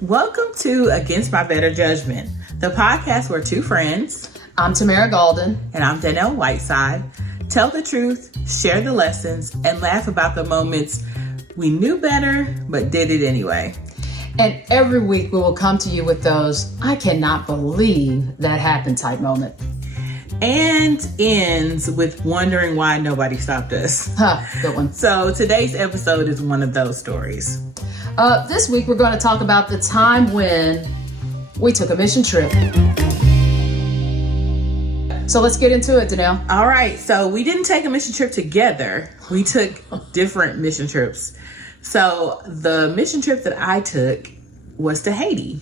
Welcome to Against My Better Judgment, the podcast where two friends, I'm Tamara Golden. and I'm Dannelle Whiteside, tell the truth, share the lessons, and laugh about the moments we knew better but did it anyway. And every week we will come to you with those I cannot believe that happened type moment. And ends with wondering why nobody stopped us. Good one. So today's episode is one of those stories. This week we're going to talk about the time when we took a mission trip. So let's get into it, Dannelle. All right, so we didn't take a mission trip together. We took different mission trips. So the mission trip that I took was to Haiti.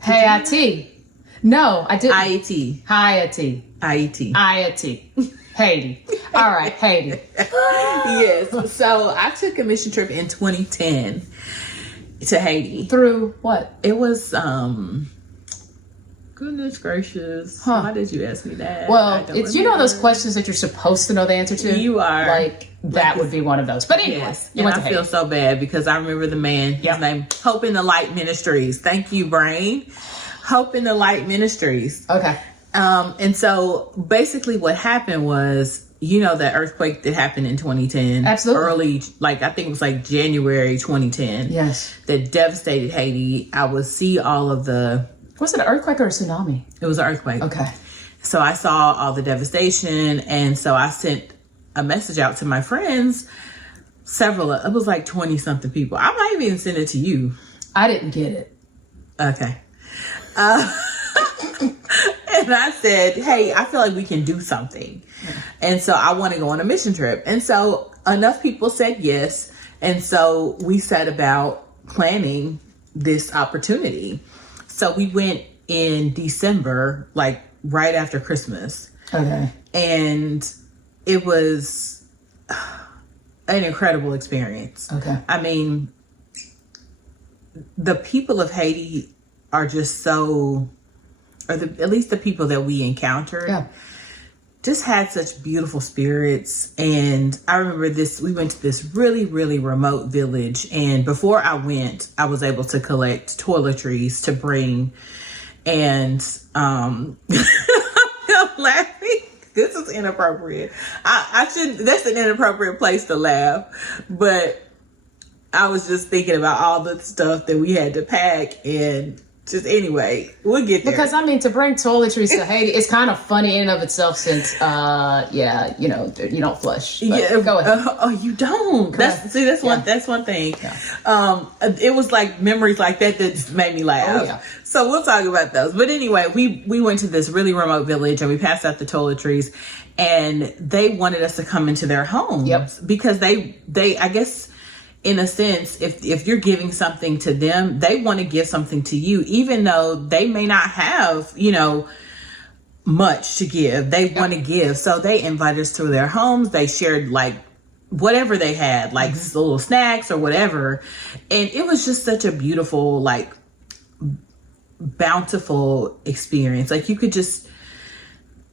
Haiti. No, I didn't. Haiti. Haiti. Haiti. Haiti. Haiti. All right, Haiti. Yes. So I took a mission trip in 2010 to Haiti. Through what? It was, goodness gracious. Why did you ask me that? Well, it's, you know those questions that you're supposed to know the answer to? You are. Like, that would be one of those. But anyway, yes. And I feel so bad because I remember the man, his name, Hope in the Light Ministries. Thank you, Brain. Hope in the Light Ministries. Okay. And so basically what happened was, you know, that earthquake that happened in 2010. Absolutely. Early, like, I think it was like January 2010. Yes. That devastated Haiti. I would see all of the... Was it an earthquake or a tsunami? It was an earthquake. Okay. So I saw all the devastation. And so I sent a message out to my friends. It was like 20 something people. I might even send it to you. I didn't get it. Okay. And I said, hey, I feel like we can do something. And so I want to go on a mission trip. And so enough people said yes. And so we set about planning this opportunity. So we went in December, like right after Christmas. Okay. And it was an incredible experience. Okay. I mean, the people of Haiti are just so, at least the people that we encountered, just had such beautiful spirits. And I remember we went to this really, really remote village. And before I went, I was able to collect toiletries to bring. And I'm laughing. This is inappropriate. I shouldn't, that's an inappropriate place to laugh. But I was just thinking about all the stuff that we had to pack and just anyway, we'll get there. Because I mean, to bring toiletries to Haiti, it's kind of funny in and of itself since, you don't flush. But go ahead. You don't. That's one thing. Yeah. It was like memories like that just made me laugh. Oh, yeah. So we'll talk about those. But anyway, we went to this really remote village and we passed out the toiletries, and they wanted us to come into their homes. Yep. Because they I guess, in a sense, if you're giving something to them, they want to give something to you, even though they may not have, much to give. They want to give. So they invited us to their homes. They shared like whatever they had, like little snacks or whatever. And it was just such a beautiful, like bountiful experience. Like you could just,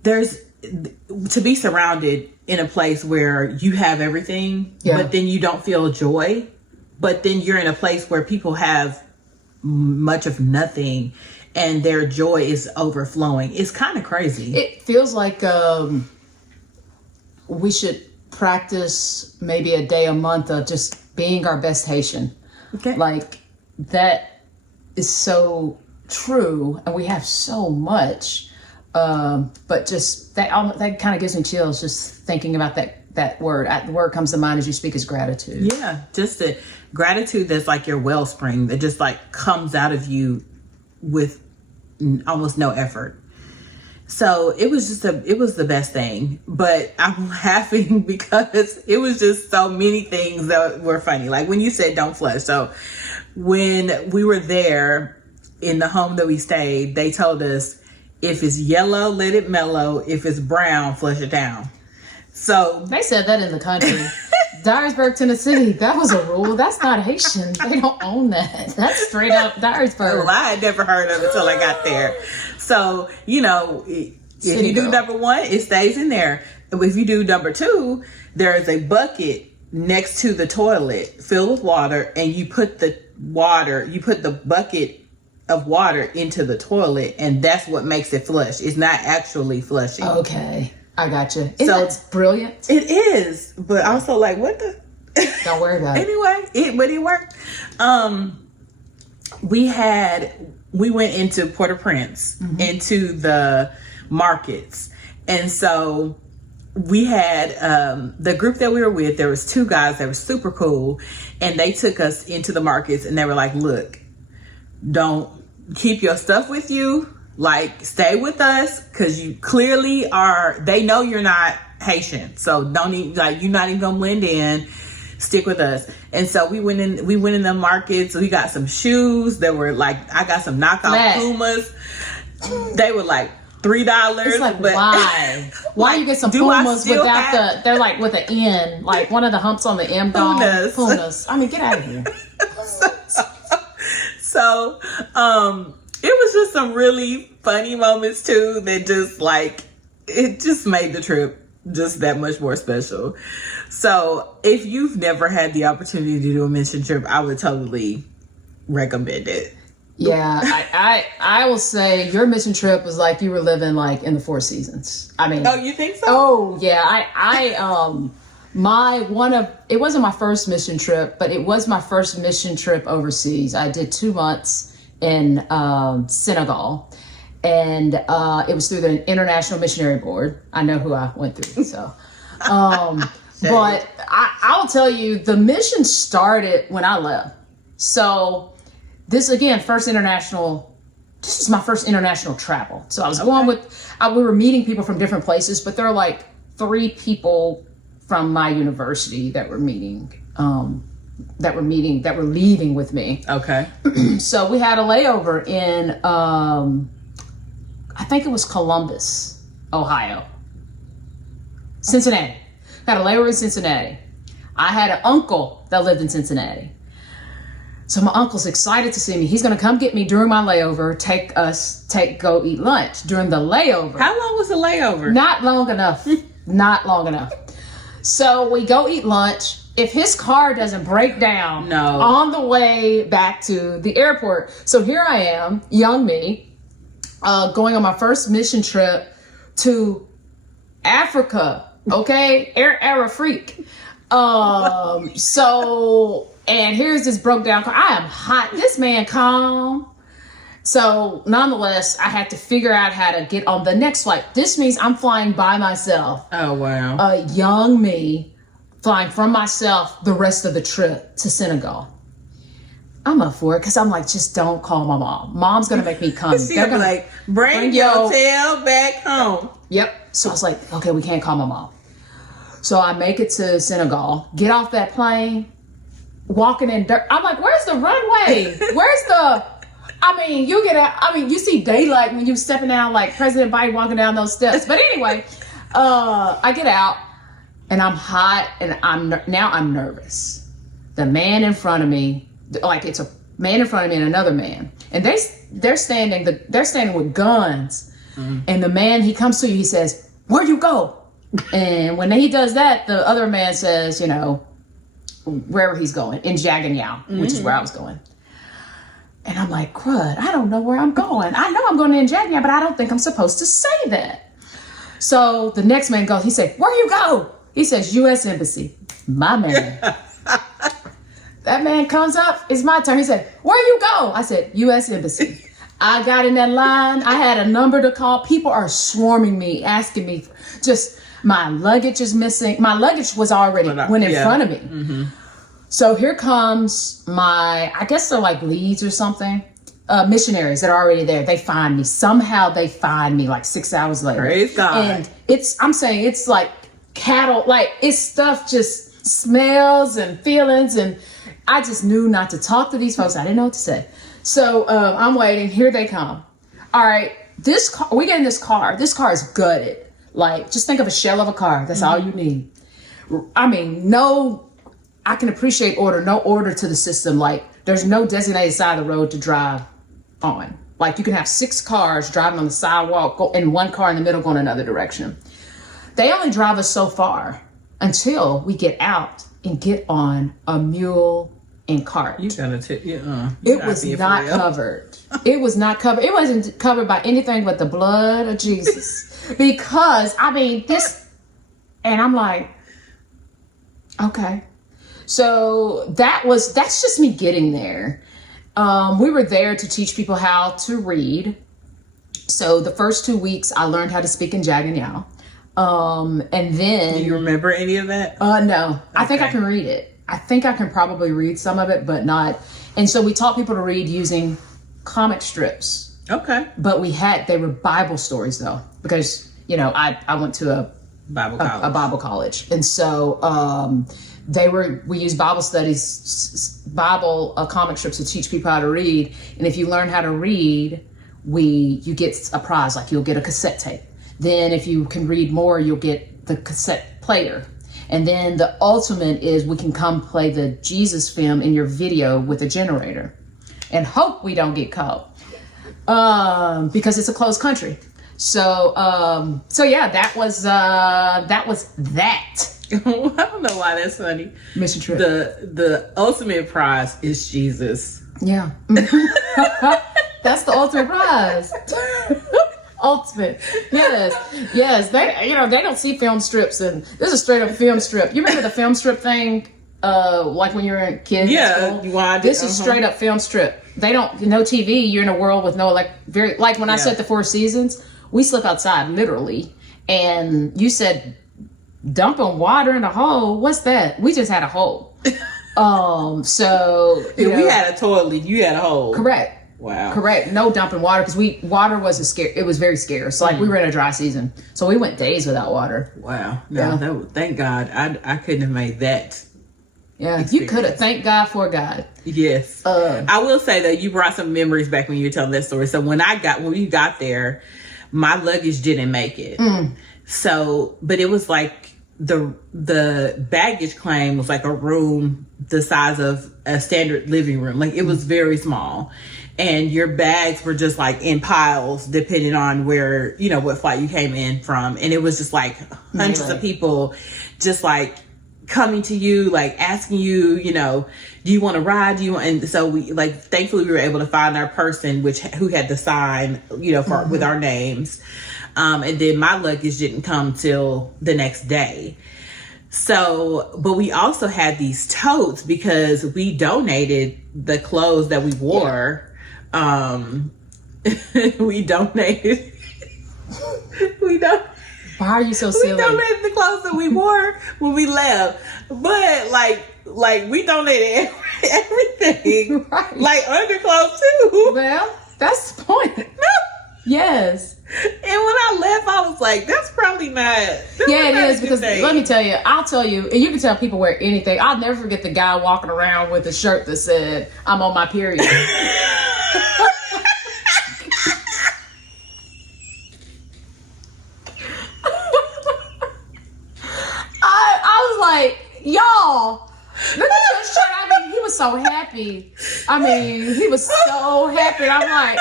to be surrounded in a place where you have everything, but then you don't feel joy, but then you're in a place where people have much of nothing and their joy is overflowing. It's kind of crazy. It feels like we should practice maybe a day a month of just being our best Haitian. Okay. Like that is so true, and we have so much. But just that kind of gives me chills just thinking about that word. The word comes to mind as you speak is gratitude. Yeah, just the gratitude that's like your wellspring that just like comes out of you with almost no effort. So it was the best thing. But I'm laughing because it was just so many things that were funny. Like when you said don't flush. So when we were there in the home that we stayed, they told us, if it's yellow, let it mellow. If it's brown, flush it down. So they said that in the country. Dyersburg, Tennessee, that was a rule. That's not Haitian. They don't own that. That's straight up Dyersburg. Well, I had never heard of it until I got there. So, if you do number one, it stays in there. If you do number two, there is a bucket next to the toilet filled with water, and you put the bucket of water into the toilet, and that's what makes it flush. It's not actually flushing. Okay, I got you. That's brilliant. It is, but also like, what the? Don't worry about it. Anyway, but it worked. We went into Port-au-Prince, into the markets, and so we had the group that we were with. There was 2 guys that were super cool, and they took us into the markets, and they were like, "Look, don't keep your stuff with you. Like, stay with us, because you clearly are. They know you're not Haitian, so don't even, like, you're not even gonna blend in. Stick with us." And so we went in the markets. We got some shoes that were like, I got some knockoff Pumas. They were like $3. It's like, but why? Why you get some Pumas without they're like with an N, like one of the humps on the M gone. Pumas. I mean, get out of here. So, it was just some really funny moments too that just like, it just made the trip just that much more special. So if you've never had the opportunity to do a mission trip, I would totally recommend it. Yeah, I will say your mission trip was like you were living like in the Four Seasons. I mean, oh, you think so? Oh yeah, it wasn't my first mission trip, but it was my first mission trip overseas. I did 2 months in Senegal, and it was through the International Missionary Board. I know who I went through, so. But I'll tell you, the mission started when I left. So this again, this is my first international travel. So I was going we were meeting people from different places, but there are like 3 people from my university that were leaving with me. Okay. So we had a layover in, I think it was Columbus, Ohio. Cincinnati. Got a layover in Cincinnati. I had an uncle that lived in Cincinnati. So my uncle's excited to see me. He's going to come get me during my layover, go eat lunch during the layover. How long was the layover? Not long enough. Not long enough. So we go eat lunch. If his car doesn't break down on the way back to the airport. So here I am, young me, going on my first mission trip to Africa. Okay, Air freak. So, and here's this broke down car. I am hot. This man calm. So, nonetheless, I had to figure out how to get on the next flight. This means I'm flying by myself. Oh wow. Young me flying from myself the rest of the trip to Senegal. I'm up for it because I'm like, just don't call my mom. Mom's gonna make me come. She's gonna be like, bring your tail back home. Yep. So I was like, okay, we can't call my mom. So I make it to Senegal, get off that plane, walking in dirt. I'm like, where's the runway? You see daylight when you're stepping down, like President Biden walking down those steps. But anyway, I get out and I'm hot and I'm nervous. The man in front of me, like it's a man in front of me and another man. And they're standing with guns. Mm-hmm. And the man, he comes to you, he says, "Where'd you go?" And when he does that, the other man says, wherever he's going, in Jagañao, which is where I was going. And I'm like, crud, I don't know where I'm going. I know I'm going to Jagañao, but I don't think I'm supposed to say that. So the next man goes, he said, "Where you go?" He says, "U.S. Embassy." My man. That man comes up, it's my turn. He said, "Where you go?" I said, "U.S. Embassy." I got in that line. I had a number to call. People are swarming me, asking me just... My luggage is missing. My luggage was already went in front of me. Mm-hmm. So here comes I guess they're like leads or something. Missionaries that are already there. They find me. Somehow they find me like 6 hours later. Praise God. And it's like cattle, like it's stuff just smells and feelings. And I just knew not to talk to these folks. I didn't know what to say. So I'm waiting. Here they come. All right. We get in this car. This car is gutted. Like, just think of a shell of a car. That's all you need. I mean, I can appreciate order. No order to the system. Like, there's no designated side of the road to drive on. Like, you can have 6 cars driving on the sidewalk and 1 car in the middle going another direction. They only drive us so far until we get out and get on a mule in cart. You gotta it was not covered. It was not covered. It wasn't covered by anything but the blood of Jesus. Because, I mean, and I'm like, okay. So that's just me getting there. We were there to teach people how to read. So the first 2 weeks I learned how to speak in Jaganyao. And then... Do you remember any of that? No. Okay. I think I can read it. I think I can probably read some of it, but not. And so we taught people to read using comic strips. Okay. But they were Bible stories though, because, I went to a Bible college. And so, we used Bible studies, comic strips to teach people how to read. And if you learn how to read, you get a prize, like you'll get a cassette tape. Then if you can read more, you'll get the cassette player. And then the ultimate is we can come play the Jesus film in your video with a generator and hope we don't get caught. Because it's a closed country. So yeah, that was that. I don't know why that's funny. Mission trip. The ultimate prize is Jesus. Yeah. That's the ultimate prize. Ultimate. Yes. They don't see film strips, and this is straight up film strip. You remember the film strip thing? Like when you were a kid. Yeah. This is straight up film strip. They don't, no TV. You're in a world with no, like when I said the 4 seasons, we slept outside literally. And you said dumping water in a hole. What's that? We just had a hole. So we had a toilet. You had a hole. Correct. Wow. Correct. No dumping water, because water was it was very scarce. Like we were in a dry season, so we went days without water. Wow. No, thank God. I couldn't have made that. Yeah, experience. You could have. Thank God for God. Yes. I will say though, you brought some memories back when you were telling that story. So when we got there, my luggage didn't make it. So, but it was like the baggage claim was like a room the size of a standard living room. Like it was very small. And your bags were just like in piles, depending on where, what flight you came in from. And it was just like hundreds of people just like coming to you, like asking you, do you want to ride? And so we thankfully we were able to find our person, who had the sign, with our names. And then my luggage didn't come till the next day. So, but we also had these totes because we donated the clothes that we wore. We donated. Why are you so silly? We donated the clothes that we wore when we left, but like we donated everything, right. Like underclothes too. Well, that's the point. Yes. And when I left, I was like, that's probably not. Yeah, it is, because let me tell you, I'll tell you, and you can tell people wear anything. I'll never forget the guy walking around with a shirt that said, "I'm on my period." I was like, y'all, look at your shirt. I mean, he was so happy. He was so happy. I'm like,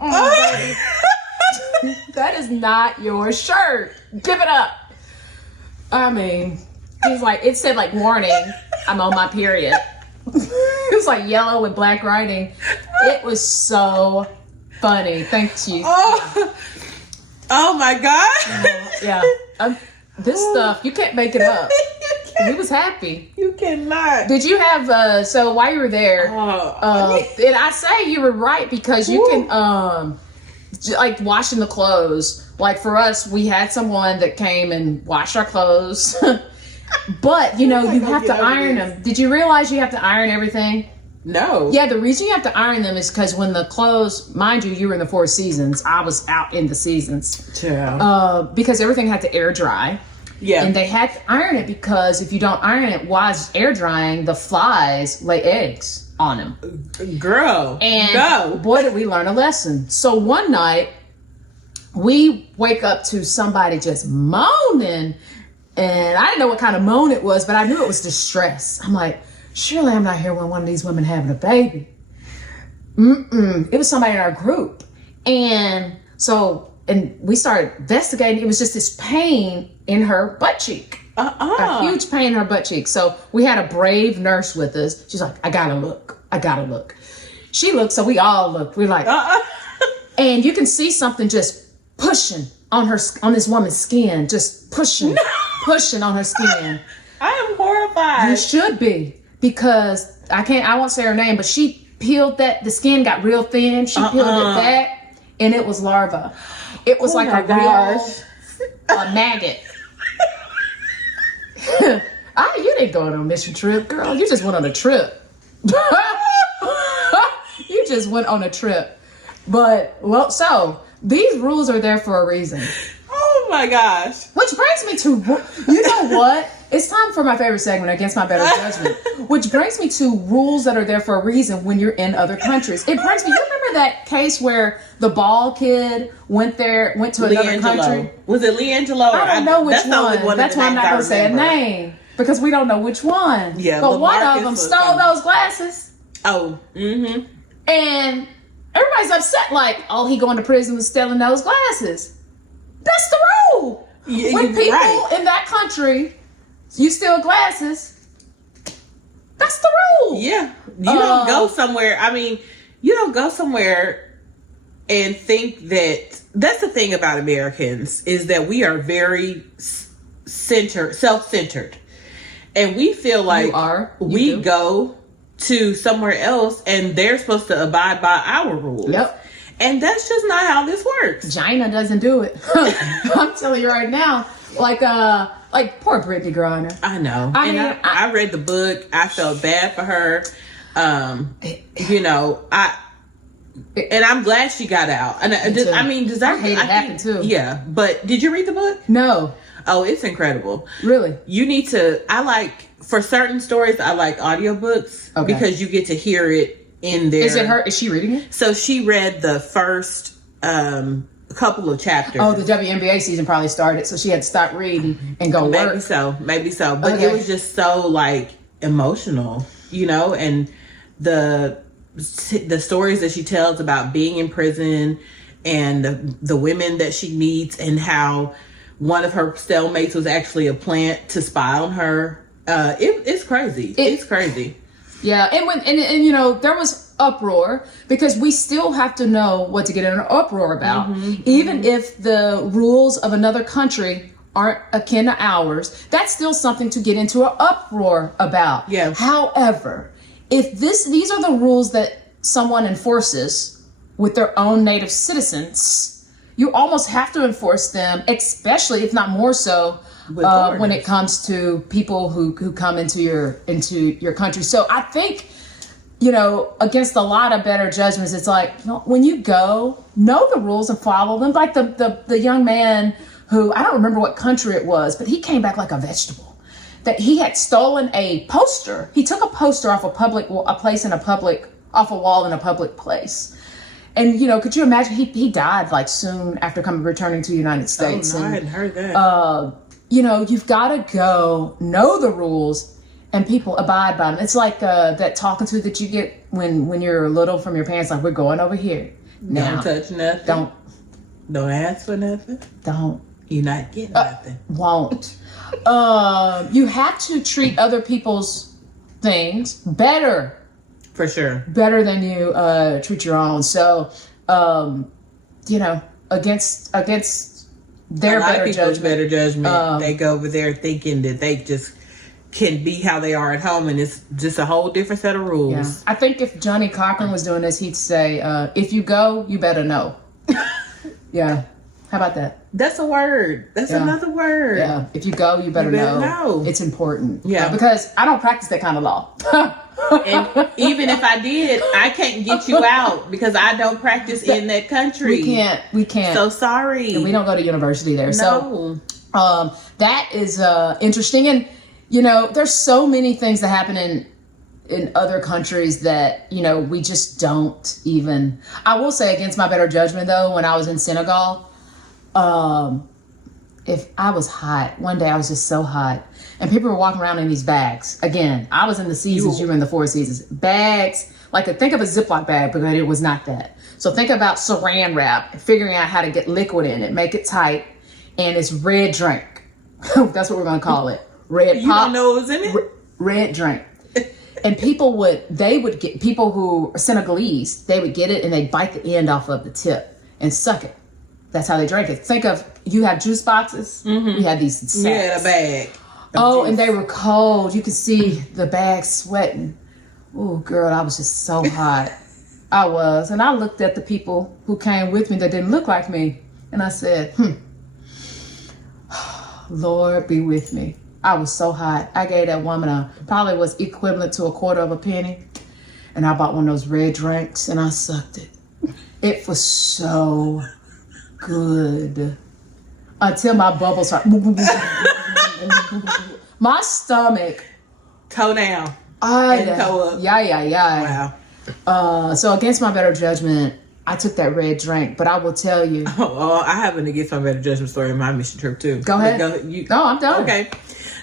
baby. That is not your shirt. Give it up. He's like, it said like, warning, I'm on my period. It was like yellow with black writing. It was so funny. Thank you. Oh my God. Yeah. This stuff, you can't make it up. He was happy. You cannot. Did you have, so while you were there, and I say you were right, because you can, like washing the clothes. Like for us, we had someone that came and washed our clothes. But, you have to iron them. Did you realize you have to iron everything? No. Yeah, the reason you have to iron them is because when the clothes, mind you, you were in the 4 seasons. I was out in the seasons. Yeah. Because everything had to air dry. Yeah. And they had to iron it, because if you don't iron it while it's air drying, the flies lay eggs on them. Girl. And boy, did we learn a lesson. So one night, we wake up to somebody just moaning. And I didn't know what kind of moan it was, but I knew it was distress. I'm like, surely I'm not here when one of these women having a baby. It was somebody in our group. And we started investigating. It was just this pain in her butt cheek. A huge pain in her butt cheek. So we had a brave nurse with us. She's like, I gotta look. She looked, so we all looked. We're like, and you can see something just pushing on this woman's skin, just pushing on her skin. I am horrified. You should be, because I won't say her name, but she peeled the skin got real thin. She peeled it back, and it was larva. It was like a real maggot. You didn't go on a mission trip, girl. You just went on a trip. You just went on a trip. But, well, so these rules are there for a reason. Oh my gosh. Which brings me to, you know what? It's time for my favorite segment, Against My Better Judgment. Which brings me to rules that are there for a reason when you're in other countries. It brings me, you remember that case where the bald kid went to another country? Was it Leangelo? I don't know which one. That's why I'm not going to say a name. Because we don't know which one. Yeah, but one of them stole those glasses. Oh, mm-hmm. And everybody's upset, like, oh, he going to prison with stealing those glasses. That's the rule. Yeah, when people in that country, you steal glasses, that's the rule. Yeah. You don't go somewhere. I mean, you don't go somewhere and think that's the thing about Americans, is that we are very self-centered. And we feel like we go to somewhere else and they're supposed to abide by our rules. Yep. And that's just not how this works. China doesn't do it. I'm telling you right now. Like poor Brittany Griner. I know. I read the book. I felt bad for her. And I'm glad she got out. And I hate it happened too. Yeah. But did you read the book? No. Oh, it's incredible. Really? You need to, for certain stories, I like audiobooks because you get to hear it in there. Is it her? Is she reading it? So she read the first couple of chapters. Oh, the WNBA season probably started, so she had to stop reading and go work. Maybe so. But it was just so emotional, and the stories that she tells about being in prison and the women that she meets and how one of her cellmates was actually a plant to spy on her. It's crazy. It's crazy. Yeah, and there was uproar because we still have to know what to get in an uproar about. Mm-hmm. Even if the rules of another country aren't akin to ours, that's still something to get into an uproar about. Yeah. However, if these are the rules that someone enforces with their own native citizens, you almost have to enforce them, especially if not more so when it comes to people who come into your country. So I think, against a lot of better judgments, it's like, when you go, know the rules and follow them. Like the young man who, I don't remember what country it was, but he came back like a vegetable. That he had stolen a poster. He took a poster off off a wall in a public place. And, could you imagine, he died soon after returning to the United States. Oh, no, I hadn't heard that. You've got to go, know the rules, and people abide by them. It's like that talking to that you get when you're little from your parents, like, we're going over here. Don't touch nothing. Don't ask for nothing. Don't. You're not getting nothing. Won't. You have to treat other people's things better. For sure. Better than you treat your own. So, against their better judgment. They go over there thinking that they just can be how they are at home, and it's just a whole different set of rules. Yeah. I think if Johnny Cochran was doing this, he'd say, if you go, you better know. Yeah. How about that? That's a word. That's another word. Yeah. If you go, you better know. It's important. Yeah. Because I don't practice that kind of law. And even if I did, I can't get you out because I don't practice in that country. We can't. So sorry. And we don't go to university there. No. So that is interesting. And, there's so many things that happen in other countries that, we just don't even. I will say, against my better judgment, though, when I was in Senegal, if I was hot, one day I was just so hot. And people were walking around in these bags. Again, I was in the seasons, you were in the 4 seasons. Bags, think of a Ziploc bag, but it was not that. So think about saran wrap, figuring out how to get liquid in it, make it tight, and it's red drink. That's what we're going to call it. red You pop. don't know what was in it? Red drink. And people would get, people who are Senegalese, they would get it and they bite the end off of the tip and suck it. That's how they drank it. Think of, you have juice boxes. We had these sacks. Yeah, a bag. Oh, and they were cold. You could see the bag sweating. Oh, girl, I was just so hot. I was. And I looked at the people who came with me that didn't look like me. And I said, Lord, be with me. I was so hot. I gave that woman probably was equivalent to a quarter of a penny. And I bought one of those red drinks and I sucked it. It was so good. Until my bubbles started. My stomach. Toe down. And toe up. Yeah. Wow. So against my better judgment, I took that red drink. But I will tell you. Oh, I have an against my better judgment story in my mission trip too. Go ahead. No, I'm done. Okay.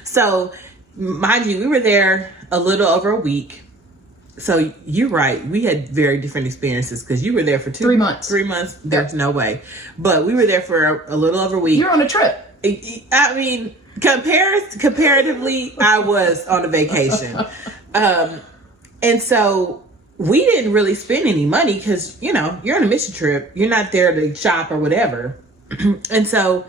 So, mind you, we were there a little over a week. So you're right. We had very different experiences because you were there for 3 months. 3 months. There's no way. But we were there for a little over a week. You're on a trip. I mean, comparatively, I was on a vacation. And so we didn't really spend any money because, you're on a mission trip. You're not there to shop or whatever. And so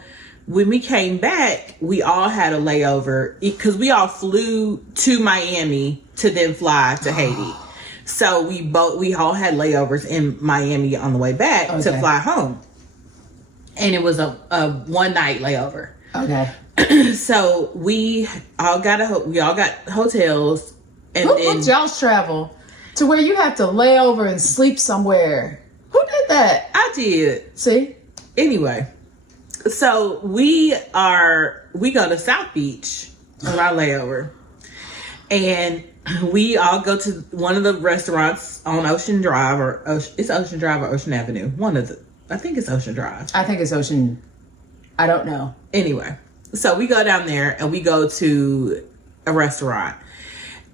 when we came back, we all had a layover because we all flew to Miami to then fly to Haiti. So we all had layovers in Miami on the way back to fly home. And it was a one night layover. Okay. So we all got hotels, and Who then booked y'all's travel to where you have to lay over and sleep somewhere? Who did that? I did. See? Anyway, so we go to South Beach on our layover, and we all go to one of the restaurants on Ocean Drive, it's Ocean Drive or Ocean Avenue. I think it's Ocean Drive. I think it's Ocean. I don't know. Anyway, so we go down there and we go to a restaurant.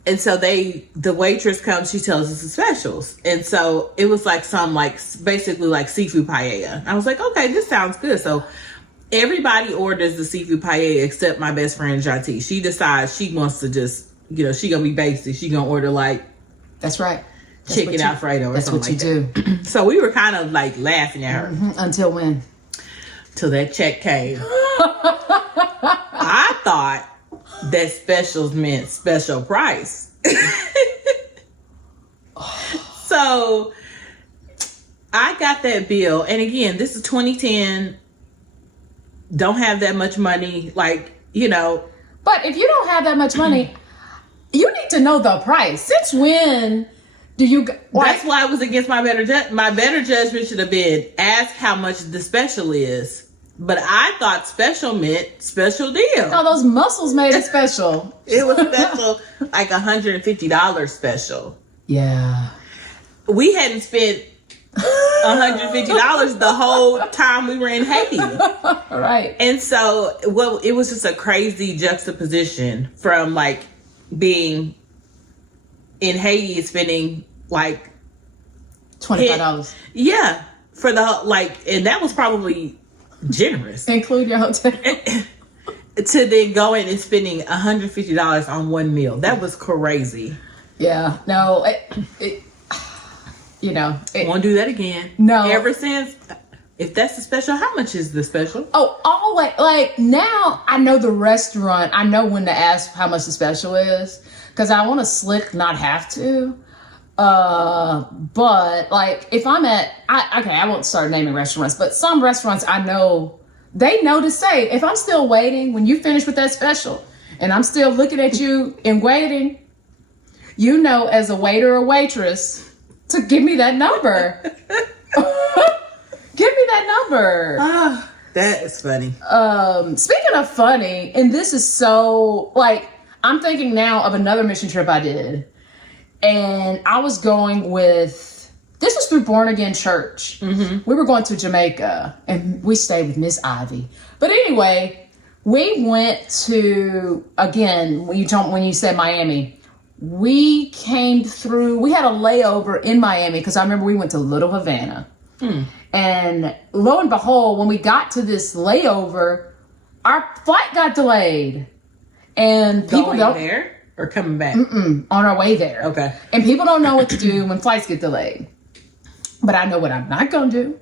And so the waitress comes, she tells us the specials. And so it was like basically like seafood paella. I was like, okay, this sounds good. So everybody orders the seafood paella except my best friend, Jati. She decides she wants to just, she gonna be basic. She gonna order like, that's right. Chicken Alfredo or something like that. That's what you do. So we were kind of like laughing at her. Mm-hmm. Until when? Till that check came. I thought that specials meant special price. So I got that bill. And again, this is 2010. Don't have that much money. But if you don't have that much money, you need to know the price. Since when do you... That's why I was against my better judgment. My better judgment should have been ask how much the special is. But I thought special meant special deal. No, those mussels made it special. It was special, like $150 special. Yeah. We hadn't spent $150 the whole time we were in Haiti. Right. And so, it was just a crazy juxtaposition from like being in Haiti and spending like $25. Yeah. For and that was probably generous. Include your hotel. To then going and spending $150 on one meal. That was crazy. Yeah. No, won't do that again. No. Ever since, if that's the special, how much is the special? Oh, always. Like now I know the restaurant. I know when to ask how much the special is. Because I want to slick not have to. But like if I'm I won't start naming restaurants, but some restaurants I know, they know to say, if I'm still waiting, when you finish with that special and I'm still looking at you and waiting, as a waiter or waitress to give me that number. Give me that number. Ah, that is funny. Speaking of funny, and this is so I'm thinking now of another mission trip I did. And I was going this was through Born Again Church. Mm-hmm. We were going to Jamaica and we stayed with Miss Ivy. But anyway, we went to, again, when you said Miami, we came through, we had a layover in Miami because I remember we went to Little Havana. And lo and behold, when we got to this layover, our flight got delayed. And people Going don't there or coming back? on our way there. Okay. And people don't know what to do when flights get delayed. But I know what I'm not going to do.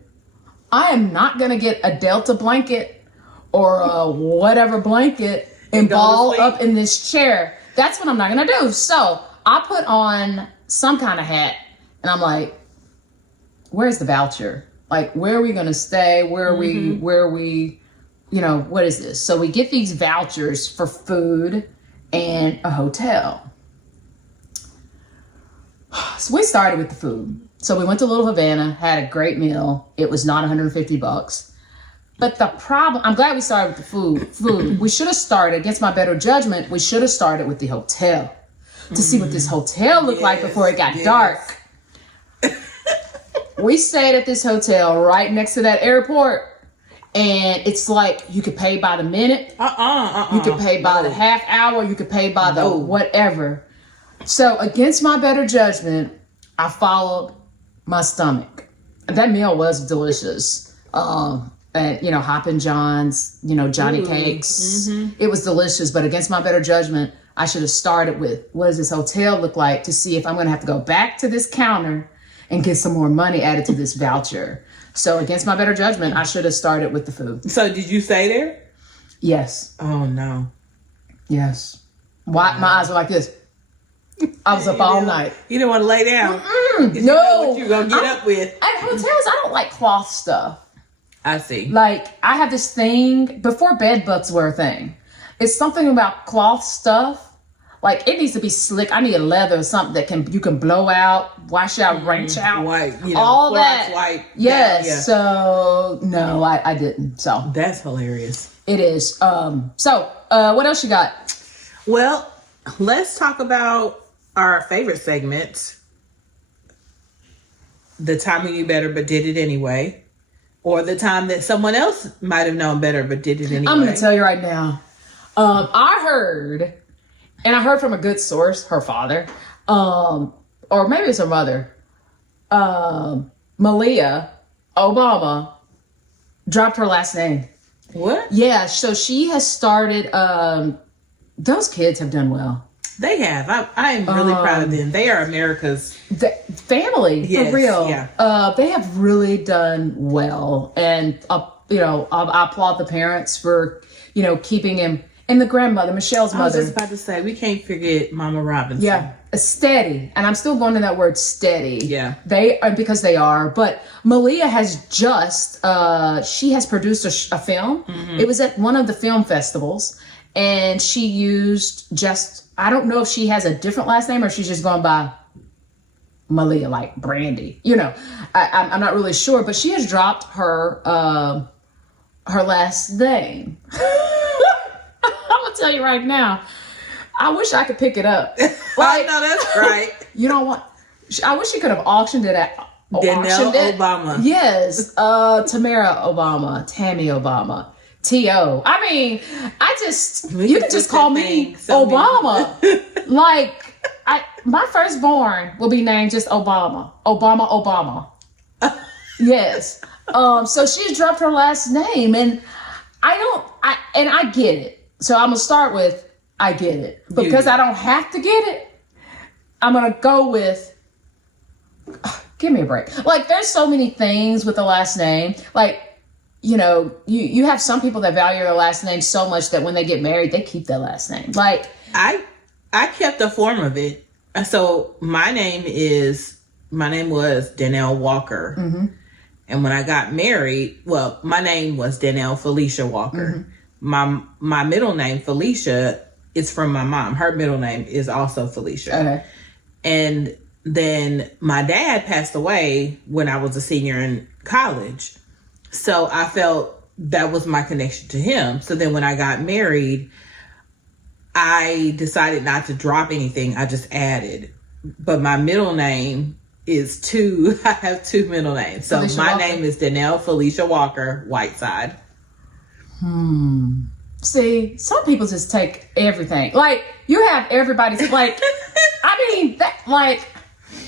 I am not going to get a Delta blanket or a whatever blanket and ball up in this chair. That's what I'm not going to do. So I put on some kind of hat and I'm like, where's the voucher? Like, where are we going to stay? Where are we, you know, what is this? So we get these vouchers for food and a hotel. So we started with the food. So we went to Little Havana, had a great meal. It was not $150. But the problem, I'm glad we started with the food. We should have started, against my better judgment, we should have started with the hotel to see what this hotel looked like before it got dark. We stayed at this hotel right next to that airport. And it's like you could pay by the minute. You could pay by the half hour. You could pay by the whatever. So against my better judgment, I followed my stomach. That meal was delicious. And, you know, Hoppin' John's, you know, Johnny Cakes. It was delicious. But against my better judgment, I should have started with, what does this hotel look like, to see if I'm going to have to go back to this counter and get some more money added to this voucher. So against my better judgment, I should have started with the food. So did you stay there? Yes. Oh, no. Yes. Why? My eyes were like this. I was up all night. You didn't want to lay down? No. You know what you're going to get up with. At hotels, I don't like cloth stuff. I see. Like, I have this thing, before bed bugs were a thing. It's something about cloth stuff. Like, it needs to be slick. I need a leather or something that you can blow out, wash out, wrench out. White, you know, all that. White. Yes. Yeah. So, no, I didn't. So. That's hilarious. It is. So, what else you got? Well, let's talk about our favorite segment. The time we knew better but did it anyway. Or the time that someone else might have known better but did it anyway. I'm going to tell you right now. I heard from a good source, her father, or maybe it's her mother, Malia Obama dropped her last name. What? Yeah, so she has started, those kids have done well. They have. I am really proud of them. They are America's family, yes, for real. Yeah. They have really done well. And, you know, I applaud the parents for, you know, keeping him. And the grandmother, Michelle's mother. I was just about to say, we can't forget Mama Robinson. Yeah, steady. And I'm still going to that word steady. Yeah. They are, because they are. But Malia has just, she has produced a film. It was at one of the film festivals. And she used I don't know if she has a different last name or she's just going by Malia, like Brandy. You know, I'm not really sure. But she has dropped her last name. I'm going to tell you right now, I wish I could pick it up. Like, no, that's right. You know what? I wish you could have auctioned it at Dannelle Obama. Yes. Tamara Obama, Tammy Obama, T.O. I mean, you can just call me Obama. Like, my firstborn will be named just Obama. Obama. Yes. So she dropped her last name, and I get it. So I'm going to start with, I get it. Because I don't have to get it, I'm going to go with, give me a break. Like, there's so many things with the last name. Like, you know, you have some people that value their last name so much that when they get married, they keep their last name. Like, I kept a form of it. So my name was Dannelle Walker. And when I got married, well, my name was Dannelle Felicia Walker. My middle name, Felicia, is from my mom. Her middle name is also Felicia. Okay. And then my dad passed away when I was a senior in college. So I felt that was my connection to him. So then when I got married, I decided not to drop anything. I just added. But my middle name is I have two middle names. So Felicia my Walker. name is Dannelle Felicia Walker Whiteside. See, some people just take everything. Like, you have everybody's, like, I mean, that, like,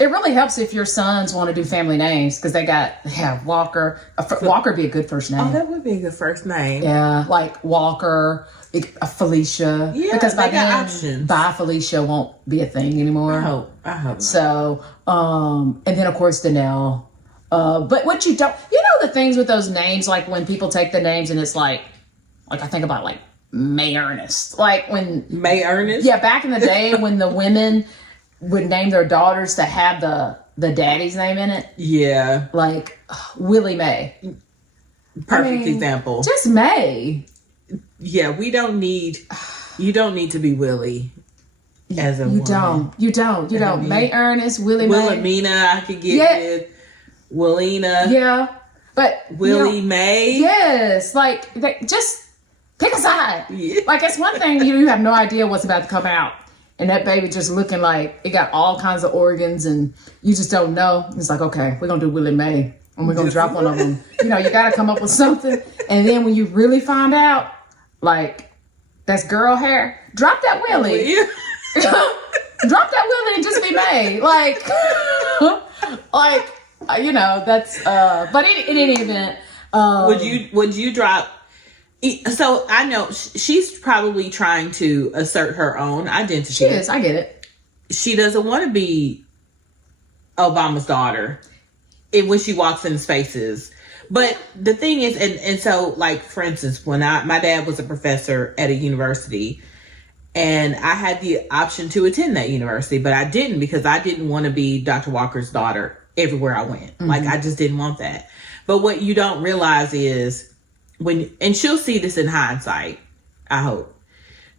It really helps if your sons want to do family names because they have Walker. Walker would be a good first name. Oh, that would be a good first name. Yeah, like Walker, Felicia. Yeah, because by they got then, options. Bye Felicia won't be a thing anymore. I hope. So, and then of course Dannelle. But what you don't, the things with those names, like when people take the names and it's like I think about like May Ernest, like when May Ernest. Yeah, back in the day when the women would name their daughters to have the daddy's name in it. Yeah, like Willie Mae. Perfect example. Just May. Yeah, you don't need to be Willie as a woman. You don't. May Ernest, Willie Mae. Wilhelmina, I could get with. Willina. Yeah, but Willie Mae. Yes, like just pick a side. Yeah. Like it's one thing you have no idea what's about to come out, and that baby just looking like it got all kinds of organs, and you just don't know. It's like, okay, we're gonna do Willie Mae, and we're gonna drop one of them. You got to come up with something, and then when you really find out, like that's girl hair, drop that Willie. Drop that Willie and just be Mae. That's but in any event, would you drop? So I know she's probably trying to assert her own identity. She is. I get it. She doesn't want to be Obama's daughter when she walks in spaces. But the thing is, and so like for instance, when my dad was a professor at a university, and I had the option to attend that university, but I didn't because I didn't want to be Dr. Walker's daughter everywhere I went. Mm-hmm. Like I just didn't want that. But what you don't realize is and she'll see this in hindsight, I hope,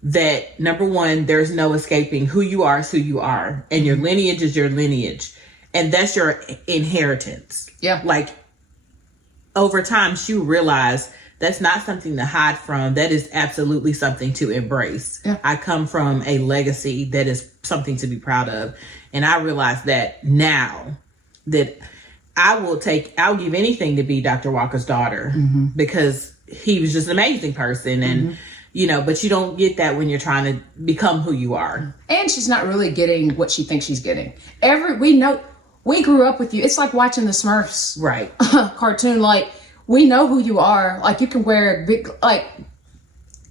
that number one, there's no escaping who you are is who you are. And your lineage is your lineage. And that's your inheritance. Yeah. Like over time, she realized that's not something to hide from. That is absolutely something to embrace. Yeah. I come from a legacy that is something to be proud of. And I realize that now that I'll give anything to be Dr. Walker's daughter because he was just an amazing person. And, but you don't get that when you're trying to become who you are. And she's not really getting what she thinks she's getting. We grew up with you. It's like watching the Smurfs right cartoon. Like we know who you are. Like you can wear big, like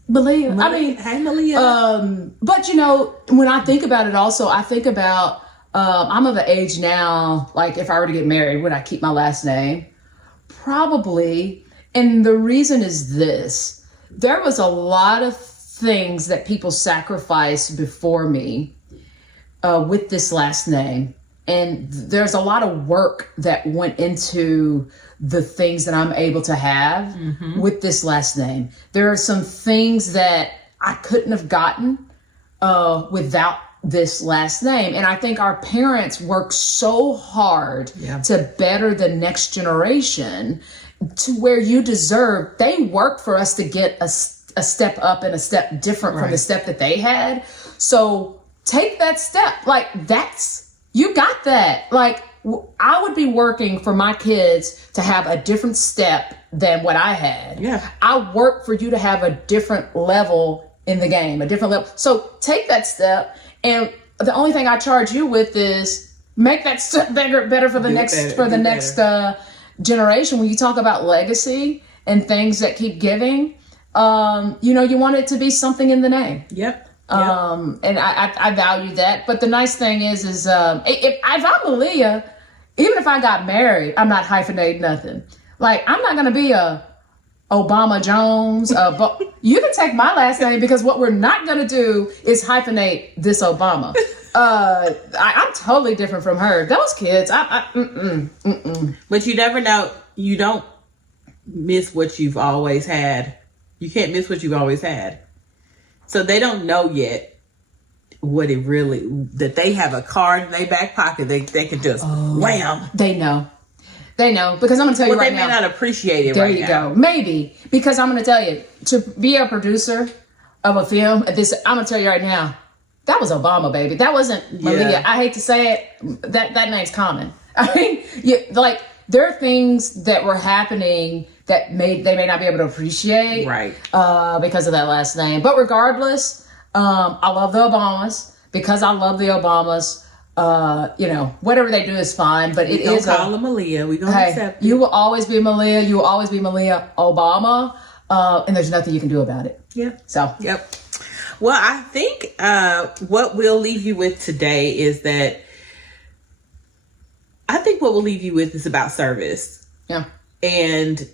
Malia. Hey, Malia. But when I think about it also, I think about, I'm of an age now, like if I were to get married, would I keep my last name? Probably. And the reason is this. There was a lot of things that people sacrificed before me with this last name. And there's a lot of work that went into the things that I'm able to have with this last name. There are some things that I couldn't have gotten without this last name. And I think our parents work so hard to better the next generation to where you deserve. They work for us to get a step up and a step different from the step that they had. So take that step. Like you got that. Like I would be working for my kids to have a different step than what I had. Yeah. I work for you to have a different level in the game, a different level. So take that step. And the only thing I charge you with is make that step better for the next generation. When you talk about legacy and things that keep giving, you want it to be something in the name. Yep. And I value that. But the nice thing is if I'm Malia, even if I got married, I'm not hyphenating nothing. Like I'm not going to be a Obama Jones, but you can take my last name because what we're not going to do is hyphenate this Obama. I'm totally different from her. Those kids, But you never know. You don't miss what you've always had. You can't miss what you've always had. So they don't know yet what it really, that they have a card in their back pocket. They can just wham. They know. Because I'm going to tell you right now. They may not appreciate it right now. There you go. Maybe. Because I'm going to tell you, to be a producer of a film, I'm going to tell you right now, that was Obama, baby. That wasn't Malia. Yeah. I hate to say it. That name's common. I mean, there are things that were happening that they may not be able to appreciate. Right. Because of that last name. But regardless, I love the Obamas. Because I love the Obamas, whatever they do is fine, but it is call them Malia. We gonna accept it. You will always be Malia. You will always be Malia Obama. And there's nothing you can do about it. Yep. So. Yep. Well, I think what we'll leave you with today is that about service. Yeah. And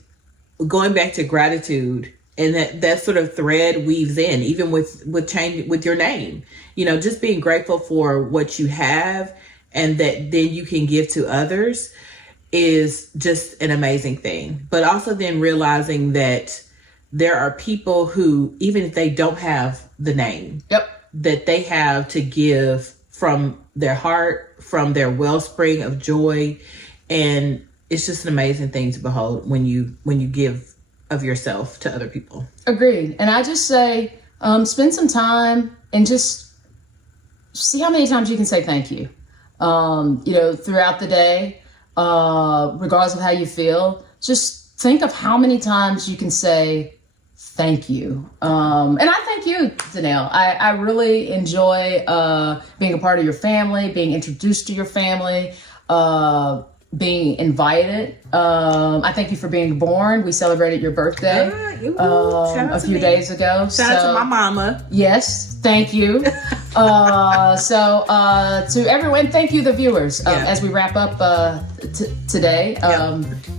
going back to gratitude, and that sort of thread weaves in, even with change with your name. Just being grateful for what you have and that then you can give to others is just an amazing thing. But also then realizing that there are people who, even if they don't have the name, that they have to give from their heart, from their wellspring of joy. And it's just an amazing thing to behold when you give of yourself to other people. Agreed. And I just say, spend some time and just see how many times you can say thank you. Throughout the day, regardless of how you feel, just think of how many times you can say thank you. And I thank you, Dannelle. I really enjoy being a part of your family, being introduced to your family, being invited. I thank you for being born. We celebrated your birthday a few days ago. Shout out to my mama. Yes, thank you. To everyone, thank you, the viewers. As we wrap up today,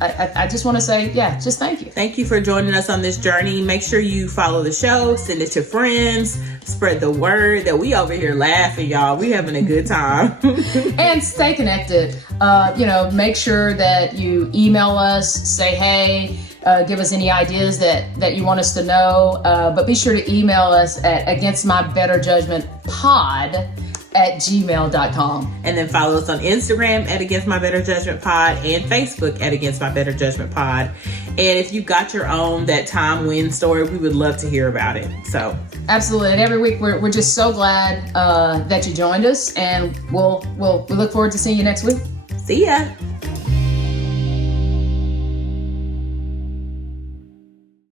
I just want to say, just thank you. Thank you for joining us on this journey. Make sure you follow the show, send it to friends, spread the word that we over here laughing, y'all. We having a good time. And stay connected. Make sure that you email us, say hey, give us any ideas that you want us to know. But be sure to email us at againstmybetterjudgmentpod@gmail.com. And then follow us on Instagram at Against My Better Judgment Pod and Facebook at Against My Better Judgment Pod. And if you got your own that time win story, we would love to hear about it. So absolutely. And every week we're just so glad that you joined us, and we look forward to seeing you next week. See ya.